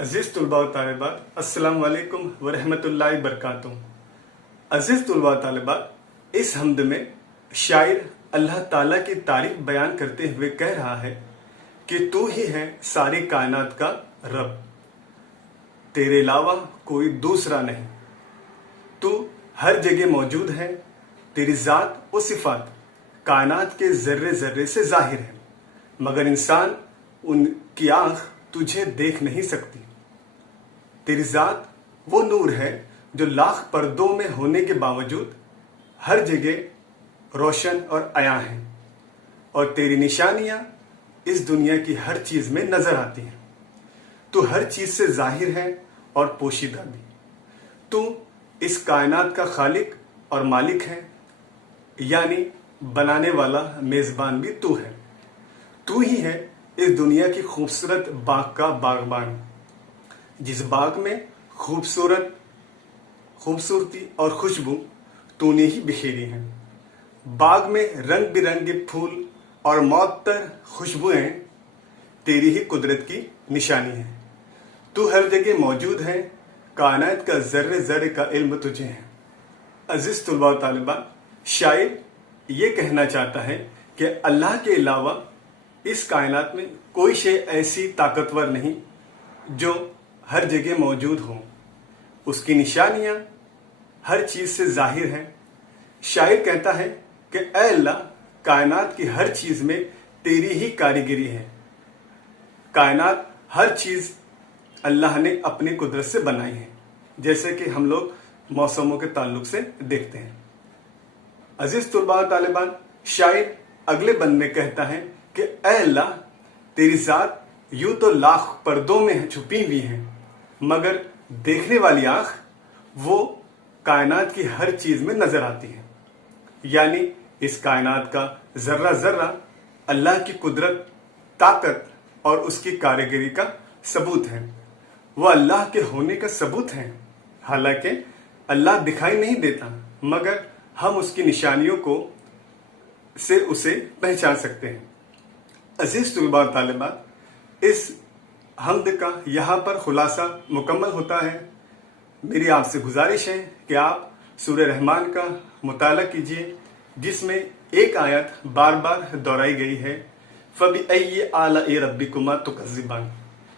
अजीज़ तलबा व तालिबात, अस्सलाम वालेकुम व रहमतुल्लाहि व बरकातुहू। अजीज़ तलबा व तालिबात, इस हमद में शायर अल्लाह ताला की तारीफ बयान करते हुए कह रहा है कि तू ही है सारी कायनात का रब, तेरे अलावा कोई दूसरा नहीं। तू हर जगह मौजूद है, तेरी ज़ात व सिफात कायनात के ज़र्रे ज़र्रे से ज़ाहिर है, मगर इंसान उनकी आँख तुझे देख नहीं सकती। तेरी ज़ात वो नूर है जो लाख पर्दों में होने के बावजूद हर जगह रोशन और आया है, और तेरी निशानियां इस दुनिया की हर चीज़ में नज़र आती हैं। तू हर चीज़ से ज़ाहिर है और पोशीदा भी। तू इस कायनात का खालिक और मालिक है, यानी बनाने वाला मेज़बान भी तू है। तू ही है इस दुनिया की खूबसूरत बाग का बागबान, जिस बाग में खूबसूरती और खुशबू तूने ही बिखेरी है। बाग में रंग बिरंगे फूल और मअत्तर खुशबुएं तेरी ही कुदरत की निशानी है। तू हर जगह मौजूद है, कायनात का ज़र्रे ज़र्रे का इल्म तुझे है। अजीज़ तलबा व तालिबात, शायर ये कहना चाहता है कि अल्लाह के अलावा इस कायनात में कोई शे ऐसी ताकतवर नहीं जो हर जगह मौजूद हो। उसकी निशानियां हर चीज़ से जाहिर हैं। शायर कहता है कि ऐ अल्लाह, कायनात की हर चीज़ में तेरी ही कारीगरी है। कायनात हर चीज़ अल्लाह ने अपनी कुदरत से बनाई है, जैसे कि हम लोग मौसमों के ताल्लुक से देखते हैं। अजीज़ तलबा व तालिबान, शायर अगले बंद में कहता है कि ऐ अल्लाह, तेरी ज़ात यूं तो लाख पर्दों में छुपी हुई है, मगर देखने वाली आँख वो कायनात की हर चीज़ में नज़र आती है। यानी इस कायनात का ज़र्रा ज़र्रा अल्लाह की कुदरत, ताकत और उसकी कारीगरी का सबूत है। वह अल्लाह के होने का सबूत है। हालांकि अल्लाह दिखाई नहीं देता, मगर हम उसकी निशानियों को से उसे पहचान सकते हैं। अजीज़ तलबा व तालिबात, इस हम्द का यहाँ पर खुलासा मुकम्मल होता है। मेरी आपसे गुजारिश है कि आप सूरह रहमान का मुताला कीजिए, जिसमें एक आयत बार बार दोहराई गई है, फ़बि अय्यि आलाइ रब्बिकुमा तुकज़्ज़िबान।